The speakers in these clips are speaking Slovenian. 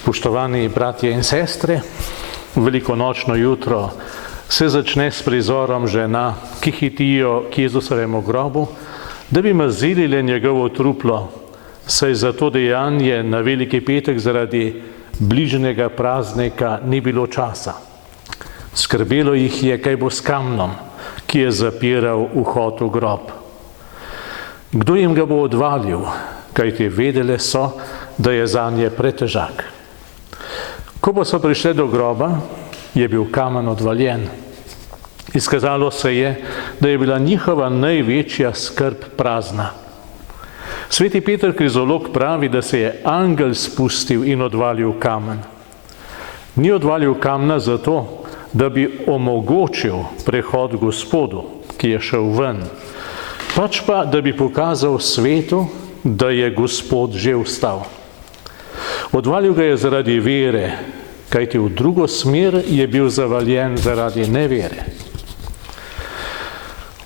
Spoštovani bratje in sestre, velikonočno jutro se začne s prizorom žena, ki hitijo k Jezusovemu grobu, da bi mazilile njegovo truplo, saj za to dejanje na Veliki petek zaradi bližnjega praznika ni bilo časa. Skrbelo jih je, kaj bo s kamnom, ki je zapiral vhod v grob. Kdo jim ga bo odvalil, kajti vedele so, da je zanje pretežak. Ko pa so prišli do groba, je bil kamen odvaljen. Izkazalo se je, da je bila njihova največja skrb prazna. Sveti Peter Krizolog pravi, da se je angel spustil in odvalil kamen. Ni odvalil kamna zato, da bi omogočil prehod Gospodu, ki je šel ven, pač pa, da bi pokazal svetu, da je Gospod že vstal. Odvalil ga je zaradi vere, kajti v drugo smer je bil zavaljen zaradi nevere.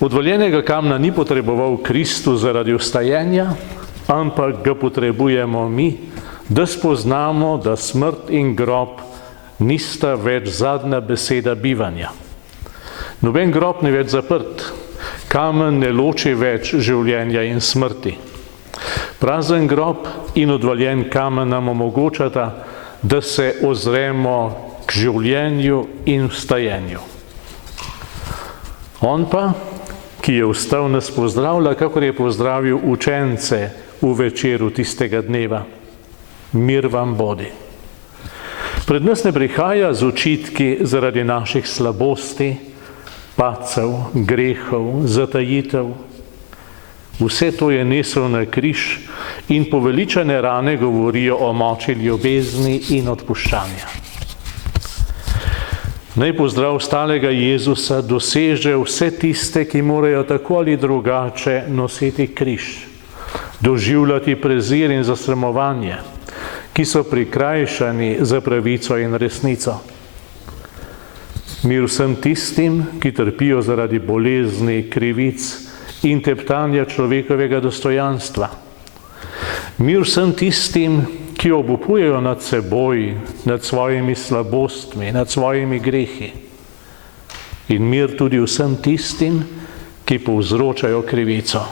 Odvaljenega kamna ni potreboval Kristus zaradi vstajenja, ampak ga potrebujemo mi, da spoznamo, da smrt in grob nista več zadnja beseda bivanja. Noben grob ni več zaprt, kamen ne loči več življenja in smrti. Prazen grob in odvaljen kamen nam omogočata, da se ozremo k življenju in vstajenju. On pa, ki je vstal, nas pozdravlja, kakor je pozdravil učence v večeru tistega dneva. Mir vam bodi. Pred nas ne prihaja z očitki zaradi naših slabosti, padcev, grehov, zatajitev. Vse to je nesel na križ in poveličane rane govorijo o moči ljubezni in odpuščanja. Naj pozdrav stalega Jezusa doseže vse tiste, ki morajo tako ali drugače nositi križ, doživljati prezir in zasramovanje, ki so prikrajšani za pravico in resnico. Mir vsem tistim, ki trpijo zaradi bolezni, krivic in teptanja človekovega dostojanstva. Mir vsem tistim, ki obupujejo nad seboj, nad svojimi slabostmi, nad svojimi grehi. In mir tudi vsem tistim, ki povzročajo krivico,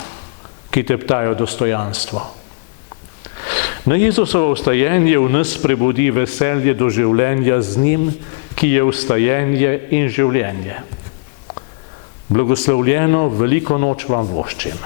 ki teptajo dostojanstvo. Na Jezusovo vstajenje v nas prebudi veselje do življenja z njim, ki je vstajenje in življenje. Blagoslovljeno veliko noč vam voščim.